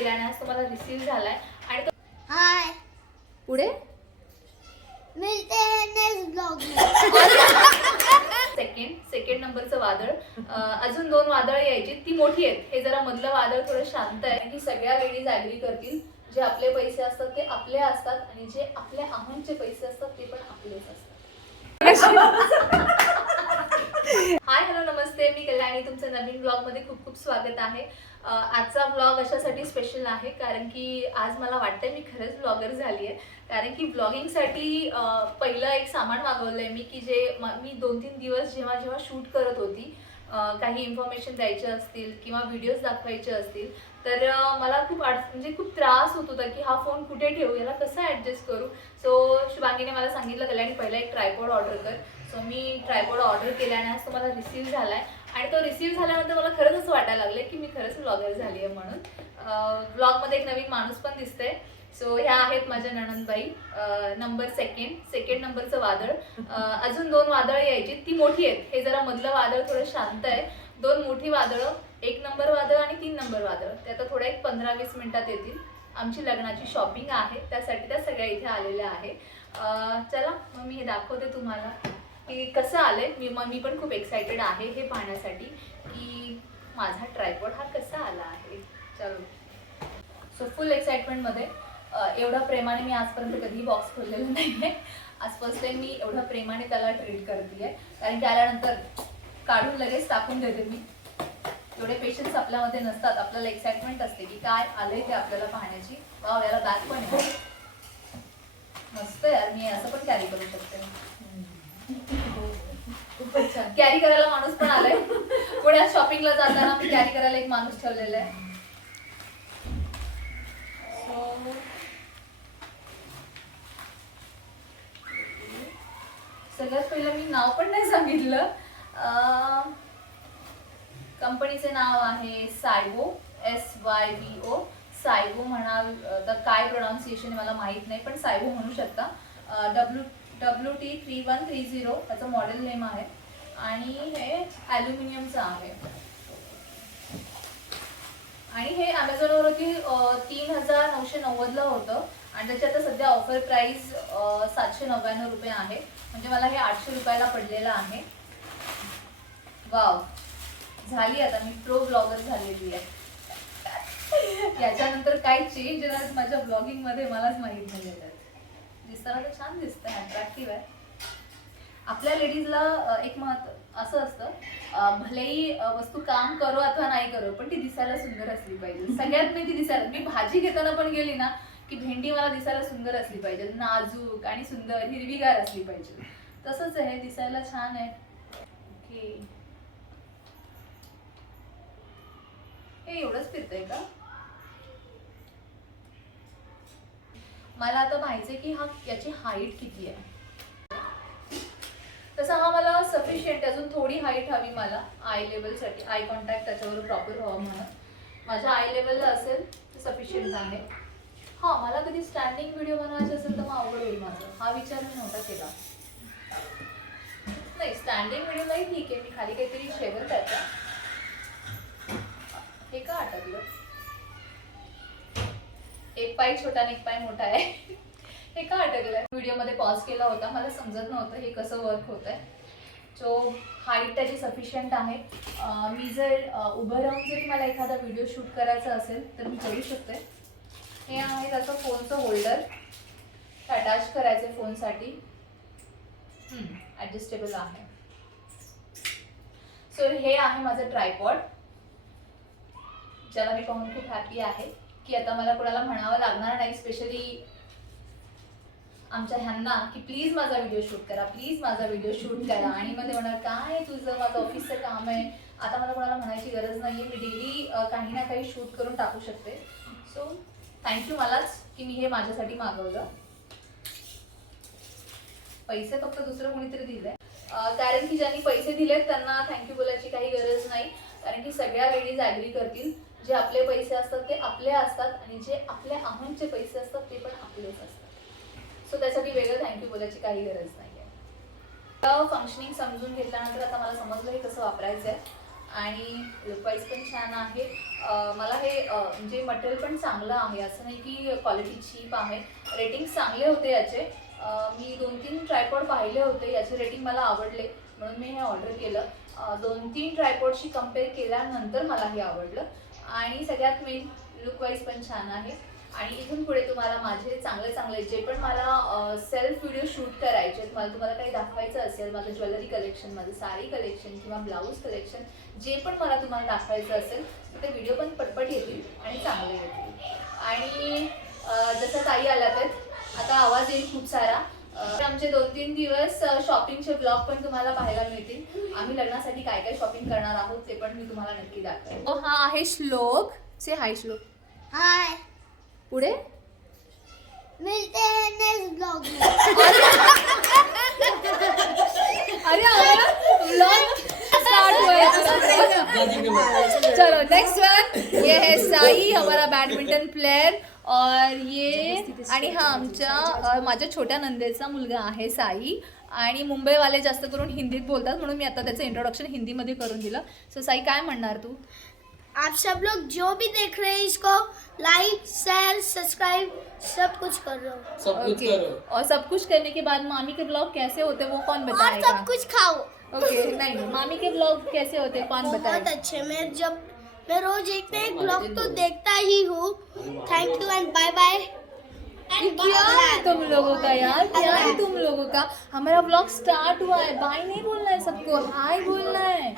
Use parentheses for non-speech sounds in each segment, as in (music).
केल्याने आज तुम्हाला रिसीव्ह झालाय. आणि तो हाय. पुढे? मिलते हैं नेक्स्ट ब्लॉग. में सेकंड सेकंड नंबरचं वादळ. अं, अजून दोन वादळ यायची. ती मोठी आहेत. हे जरा मधलं वादळ थोडं शांत आहे. की सगळ्या लेडीज ऍग्री करतील. जे आपले पैसे असतात ते आपले असतात. आणि जे आपल्या अहमचे पैसे असतात ते पण आपलेच असतात. (laughs) हाय हॅलो नमस्ते. मी कल्याणी. तुमचं नवीन ब्लॉगमध्ये खूप खूप स्वागत आहे. आजचा ब्लॉग अशासाठी स्पेशल आहे कारण की आज मला वाटतंय मी खरंच ब्लॉगर झाली आहे. कारण की ब्लॉगिंगसाठी पहिलं एक सामान मागवलं आहे मी की जे म- मी दोन तीन दिवस जेव्हा जेव्हा शूट करत होती काही इन्फॉर्मेशन द्यायचे असतील किंवा व्हिडिओज दाखवायचे असतील तर मला खूप आठ म्हणजे खूप त्रास होत होता की हा फोन कुठे ठेवू याला कसं ॲडजस्ट करू? सो शुभांगीने मला सांगितलं कल्याणी पहिला एक ट्रायपॉड ऑर्डर कर. सो मी ट्रायपॉड ऑर्डर केल्याने आज तो मला रिसीव्ह आहे आणि तो रिसीव्ह झाल्यानंतर मला खरंच असं वाटायला लागलं की मी खरंच ब्लॉगर झाली आहे म्हणून ब्लॉगमध्ये एक नवीन माणूस पण दिसतंय. सो ह्या आहेत माझ्या नणंदबाई. नंबर सेकंड सेकंड नंबरचं वादळ. अजून दोन वादळ यायची. ती मोठी आहेत. हे जरा मधलं वादळ थोडं शांत आहे. दोन मोठी वादळं एक नंबर वादळ आणि तीन नंबर वादळ. ते आता थोड्या एक पंधरा वीस मिनिटात येतील. आमची लग्नाची शॉपिंग आहे. त्यासाठी त्या सगळ्या इथे आलेल्या आहे. चला मग मी हे दाखवते तुम्हाला. की कसं आलंय? मी मग मी पण खूप एक्सायटेड आहे हे पाहण्यासाठी की माझा ट्रायपॉड हा कसा आला आहे? चलो. सो फुल एक्साइटमेंटमध्ये एवढ्या प्रेमाने मी आजपर्यंत कधीही बॉक्स खोललेला नाही आहे आज फर्स्ट टाइम मी एवढ्या प्रेमाने त्याला ट्रीट करते आहे कारण की आल्यानंतर काढून लगेच टाकून देते मी. एवढे पेशन्स आपल्यामध्ये नसतात. आपल्याला एक्साइटमेंट असते की काय आलंय ते आपल्याला पाहण्याची. वाव याला बॅग पण आहे. मस्त यार मी असं पण कॅरी करू शकते. (laughs) कॅरी करायला माणूस पण आलाय. पुण्यात शॉपिंगला जाताना मी कॅरी करायला एक माणूस ठेवलेला आहे. सगळ्यात पहिलं मी नाव पण नाही सांगितलं. कंपनीचे नाव आहे सायबो एस वाय बी ओ सायबो म्हणाल तर काय प्रोनाऊन्सिएशन मला माहीत नाही पण सायबो म्हणू शकता. W W T three one three zero त्याचं मॉडेल नेम आहे. आणि हे ॲल्युमिनियमचं आहे. आणि हे अमेझॉनवरती तीन हजार नऊशे नव्वदला होतं. आणि त्याची आता सध्या ऑफर प्राईस सातशे नव्याण्णव रुपये आहे. म्हणजे मला हे आठशे रुपयाला पडलेलं आहे. वाव झाली आता मी प्रो ब्लॉगर झालेली आहे. याच्यानंतर काही चेंज येणार माझ्या ब्लॉगिंगमध्ये मलाच माहीत नाही आहे दिसताना तर छान दिसतंय अट्रॅक्टिव्ह आहे. आपल्या लेडीजला एक महत्त्व असं असतं भलेही वस्तू काम करो अथवा नाही करो पण ती दिसायला सुंदर असली पाहिजे. सगळ्यात नाही ती दिसायला मी भाजी घेताना पण गेली ना की भेंडी मला दिसायला सुंदर असली पाहिजे नाजूक आणि सुंदर हिरवीगार असली पाहिजे. तसंच आहे दिसायला छान आहे. ओके. हे एवढंच फिरतंय का? मला आता पाहिजे की हा याची हाईट किती आहे? तसा हा मला सफिशियंट अजून थोडी हाईट हवी मला आय लेवलसाठी आय कॉन्टॅक्ट त्याच्यावर प्रॉपर व्हावं म्हणून. माझ्या आय लेवलला असेल तर सफिशियंट आहे. हां मला कधी स्टँडिंग व्हिडिओ बनवायचा असेल तर मग अवघड होईल माझं. हा विचार मी नव्हता केला. नाही स्टँडिंग व्हिडिओ नाही ठीक आहे. मी खाली काहीतरी ठेवेल त्याचा हे का अटकलं एक पाय छोटा आणि एक पाय मोठा आहे. हे का अटकलंय. व्हिडिओमध्ये पॉज केला होता. मला समजत नव्हतं हे कसं वर्क होत आहे सो हाईट त्याची सफिशियंट आहे. मी जर उभं राहून जरी मला एखादा व्हिडिओ शूट करायचा असेल तर मी करू शकते. हे आहे त्याचं फोनचं होल्डर अटॅच करायचं फोनसाठी. ॲडजस्टेबल आहे. सो हे आहे माझं ट्रायपॉड ज्याला मी पाहून खूप हॅपी आहे. की आता मला कोणाला म्हणावं लागणार नाही स्पेशली आमच्या ह्यांना की प्लीज माझा व्हिडिओ शूट करा प्लीज माझा व्हिडिओ शूट करा. आणि मग ते म्हणणार काय तुझं? माझं ऑफिसचं काम आहे. आता मला कोणाला म्हणायची गरज नाही मी डेली काही ना काही शूट करून टाकू शकते. सो थँक्यू मलाच की मी हे माझ्यासाठी मागवलं. पैसे फक्त दुसरं कोणीतरी दिलंय. कारण की ज्यांनी पैसे दिलेत त्यांना थँक्यू बोलायची काही गरज नाही. कारण की सगळ्या लेडीज ॲग्री करतील. जे आपले पैसे असतात ते आपले असतात. आणि जे आपल्या अहमचे पैसे असतात ते पण आपलेच असतात. सो त्यासाठी वेगळं थँक्यू बोलायची काही गरज नाही आहे फंक्शनिंग समजून घेतल्यानंतर आता मला समजलं हे कसं वापरायचं आहे आणि लुकवाईज पण छान आहे. मला हे म्हणजे मटेरियल पण चांगलं आहे. असं नाही की क्वालिटी चीप आहे. रेटिंग चांगले होते याचे. मी दोन तीन ट्रायपॉड पाहिले होते. याचे रेटिंग मला आवडले. म्हणून मी हे ऑर्डर केलं. दोन तीन ट्रायपॉडशी कंपेअर केल्यानंतर मला हे आवडलं. आणि सगळ्यात मेन लुकवाईज पण छान आहे. आणि इथून पुढे तुम्हाला माझे चांगले चांगले जे पण मला सेल्फ व्हिडिओ शूट करायचे आहेत, मला तुम्हाला काही दाखवायचं असेल माझं ज्वेलरी कलेक्शन माझं साडी कलेक्शन किंवा ब्लाऊज कलेक्शन जे पण मला तुम्हाला दाखवायचं असेल तर ते व्हिडिओ पण पटपट येतील आणि चांगले येतील. आणि जसं ताई आल्यात आहेत आता आवाज येईल खूप सारा. आमचे दोन तीन दिवस शॉपिंगचे ब्लॉग पण तुम्हाला पाहायला मिळतील. आम्ही लग्नासाठी काय काय शॉपिंग करणार आहोत ते पण मी तुम्हाला नक्की दाखवेन. हा आहे श्लोक. से हाय श्लोक. हाय पुढे? मिलते हैं नेक्स्ट ब्लॉग में अरे स्टार्ट हुआ है चलो नेक्स्ट वन ये है साई हमारा बैडमिंटन प्लेयर और ये आणि हा आमच्या माझ्या छोट्या नंदेचा मुलगा आहे साई. आणि मुंबईवाले जास्त करून हिंदीत बोलतात म्हणून मी आता त्याचं इंट्रोडक्शन हिंदीमध्ये करून दिलं. सो साई काय म्हणणार तू? आप सब लोग जो भी देख रहे हैं इसको लाइक शेयर सब्सक्राइब सब कुछ कर रहे हो। सब कुछ करो। और सब कुछ करने के बाद मामी के ब्लॉग कैसे होते वो कौन बताएगा? और सब कुछ खाओ। ओके okay, नहीं मामी के ब्लॉग कैसे होते कौन बताएगा? बहुत अच्छे मैं जब मैं रोज एक ना एक ब्लॉग तो देखता ही हूँ। Thank you and bye bye क्या है तुम लोगों का यार? क्या है तुम लोगों का? हमारा ब्लॉग स्टार्ट हुआ है। बाय नहीं बोलना है सबको हाय बोलना है।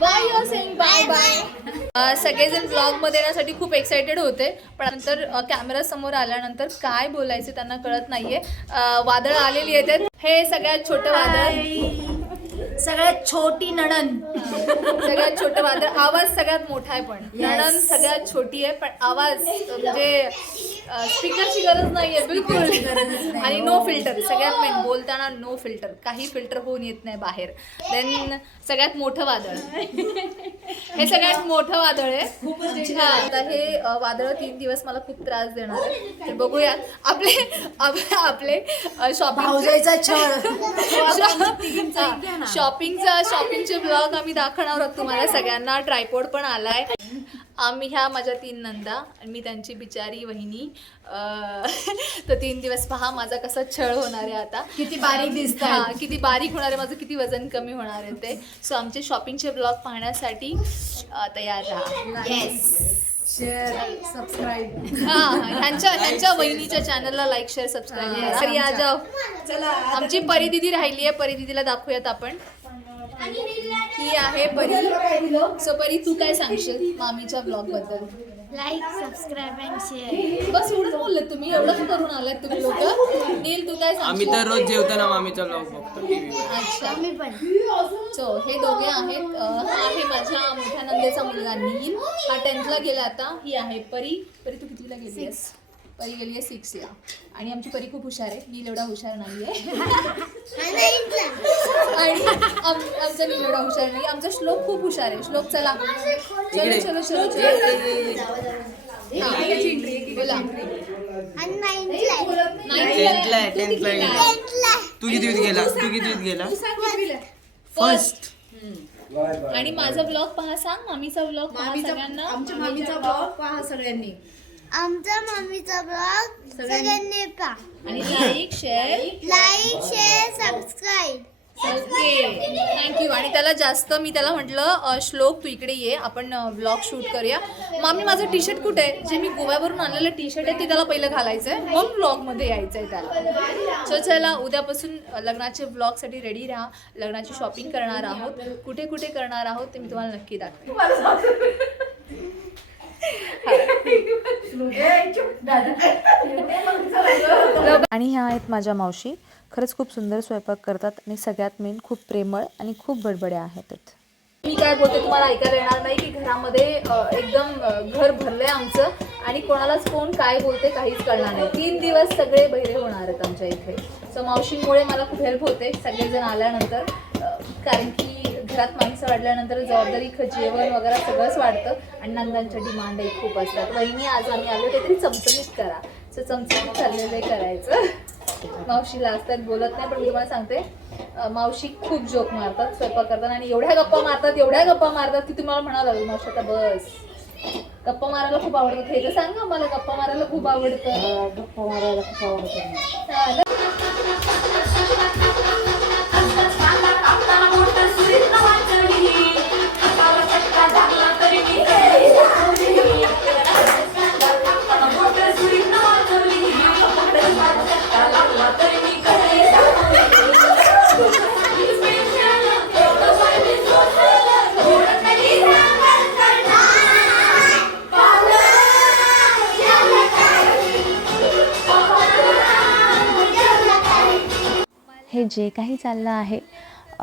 Bye you're saying bye bye सगळेजण व्लॉगमध्ये येण्यासाठी खूप एक्साइटेड होते पण नंतर कॅमेरा समोर आल्यानंतर काय बोलायचे त्यांना कळत नाहीये. वादळ आलेली आहेत. हे सगळ्यात छोटं वादळ. सगळ्यात छोटी नणन. सगळ्यात छोटं वादळ. आवाज सगळ्यात मोठा आहे पण. नणन सगळ्यात छोटी आहे पण आवाज म्हणजे स्पीकरची गरज नाहीये बिलकुल. (laughs) आणि नो फिल्टर सगळ्यात मेन बोलताना नो फिल्टर काही फिल्टर होऊन येत नाही बाहेर. देन सगळ्यात मोठं वादळ. हे सगळ्यात मोठं वादळ आहे. हा, आता हे वादळ तीन दिवस मला खूप त्रास देणार आहे. तर बघूया आपले आप- आपले शॉपिंगचा शॉपिंगचे ब्लॉग आम्ही दाखवणार आहोत तुम्हाला. सगळ्यांना ट्रायपॉड पण आलाय. आम्ही ह्या माझ्या तीन नंदा आणि मी त्यांची बिचारी वहिनी. (laughs) तर तीन दिवस पहा माझा कसा छळ होणार आहे आता. किती बारीक दिसतात. हा किती बारीक होणार आहे माझं किती वजन कमी होणार आहे ते. सो आमचे शॉपिंगचे ब्लॉग पाहण्यासाठी तयार राहा. येस शेअर सबस्क्राईब हा. ह्यांच्या ह्यांच्या वहिनीच्या चॅनलला लाईक शेअर सबस्क्राईब तरी आमची परी दिदी राहिली आहे परी दिदीला दाखवूयात आपण. ही आहे परी. सो परी तू काय सांगशील मामीच्या ब्लॉगबद्दल? लाइक सब्सक्राइब एंड शेयर बस एवढंच बोलले तुम्ही एवढंच करून आलात तुम्ही लोक. नील तू काय आम्ही सांगशील? तर रोज जेवताना मामीचा ब्लॉग बघतो टीव्हीवर अच्छा. मम्मी पण. सो हे दोघे आहेत अं, हा आहे माझ्या मोठ्या नंदेचा मुलगा नील. हा टेन्थला गेला आता ही आहे परी. परी तू कितीला गेली आहेस? परी गेली आहे सिक्सला आणि आमची परी खूप हुशार आहे. नील एवढा हुशार नाही आहे. आणि आम- आमचा नील एवढा हुशार नाही आमचा श्लोक खूप हुशार आहे. श्लोक चला. चलो. चलो चलो. चलो हा, बोला आणि नाईनला टेन्थला आहे टेन्थला आहे टेन्थला तू कितवीत गेला? तू कितवीत गेला? फर्स्ट आणि माझा ब्लॉग पहा सांग. मामीचा ब्लॉग पहा मामीचा सगळ्यांना. आमच्या मामीचा ब्लॉग पहा सगळ्यांनी. आमचा मम्मीचा ब्लॉग सगळ्यांनी पहा. आणि like share like share subscribe okay thank you आणि त्याला जास्त मी त्याला म्हटलं श्लोक तू इकडे ये. आपण ब्लॉग शूट करूया. मामी माझं टी शर्ट कुठे आहे? जे मी गोव्यावरून आणलेलं टी शर्ट आहे ते त्याला पहिलं घालायचं आहे मग ब्लॉगमध्ये यायचं आहे त्याला. सो चला उद्यापासून लग्नाचे ब्लॉगसाठी रेडी राहा. लग्नाची शॉपिंग करणार आहोत. कुठे कुठे करणार आहोत ते मी तुम्हाला नक्की दाखवेन. आणि ह्या आहेत माझ्या मावशी. खरंच खूप सुंदर स्वयंपाक करतात आणि सगळ्यात मेन खूप प्रेमळ आणि खूप बडबड्या आहेत मी काय बोलते तुम्हाला ऐकायला येणार नाही की घरामध्ये एकदम घर भरलंय आमचं आणि कोणालाच कोण काय बोलते काहीच कळणार नाही. तीन दिवस सगळे बहिरे होणार आहेत आमच्या इथे. सो मावशींमुळे मला खूप हेल्प होते सगळेजण आल्यानंतर. कारण की घरात माणसं वाढल्यानंतर जबाबदारी जेवण वगैरे सगळंच वाढतं. आणि नंदांच्या डिमांडही खूप असतात. वहिनी आज आम्ही आलो काहीतरी चमचमीत करा. सो चमचमीत चाललेलं आहे करायचं. मावशी लाजतात बोलत नाही पण मी तुम्हाला सांगते मावशी खूप जोक मारतात स्वयंपाक करताना. आणि एवढ्या गप्पा मारतात एवढ्या गप्पा मारतात की तुम्हाला म्हणावं लागेल मावशी आता बस. गप्पा मारायला खूप आवडतं. हे तर सांगा मला गप्पा मारायला खूप आवडतं. गप्पा मारायला खूप आवडतं. जे काही चाललं आहे.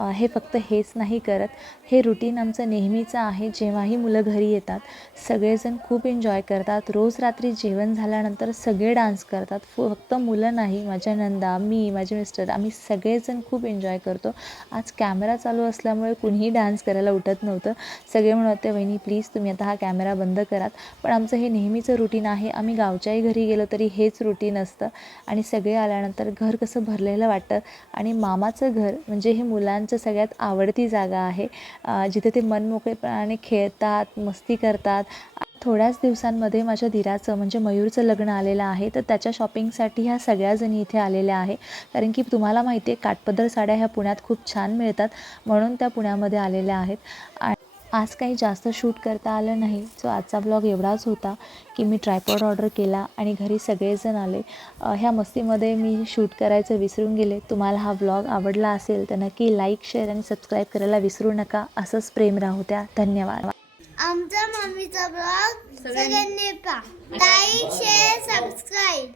हे फक्त हेच नाही करत. हे रुटीन आमचं नेहमीचं आहे. जेव्हाही मुलं घरी येतात सगळेजण खूप एन्जॉय करतात. रोज रात्री जेवण झाल्यानंतर सगळे डान्स करतात. फ- फक्त मुलं नाही माझ्या नंदा मी माझे मिस्टर आम्ही सगळेजण खूप एन्जॉय करतो. आज कॅमेरा चालू असल्यामुळे कुणीही डान्स करायला उठत नव्हतं. सगळे म्हणत होते वहिनी प्लीज तुम्ही आता हा कॅमेरा बंद करात. पण आमचं हे नेहमीचं रुटीन आहे. आम्ही गावच्याही घरी गेलो तरी हेच रुटीन असतं. आणि सगळे आल्यानंतर घर कसं भरलेलं वाटतं. आणि मामाचं घर म्हणजे हे मुलांचं सगळ्यात आवडती जागा आहे. जिथे ते मनमोकळेपणाने खेळतात मस्ती करतात. थोड्याच दिवसांमध्ये माझ्या धीराचं म्हणजे मयूरचं लग्न आलेलं आहे. तर त्याच्या शॉपिंगसाठी ह्या सगळ्याजणी इथे आलेल्या आहे. कारण की तुम्हाला माहिती आहे काठपदर साड्या ह्या पुण्यात खूप छान मिळतात म्हणून त्या पुण्यामध्ये आलेल्या आहेत. आणि आज काही जास्त शूट करता आलं नाही. सो आजचा ब्लॉग एवढाच होता की मी ट्रायपॉड ऑर्डर केला आणि घरी सगळेजण आले. ह्या मस्तीमध्ये मी शूट करायचं विसरून गेले. तुम्हाला हा ब्लॉग आवडला असेल तर नक्की लाईक शेअर आणि सबस्क्राईब करायला विसरू नका. असंच प्रेम राहू द्या. धन्यवाद. आमचा मम्मीचा ब्लॉग सगळ्यांनी पहा. Like share subscribe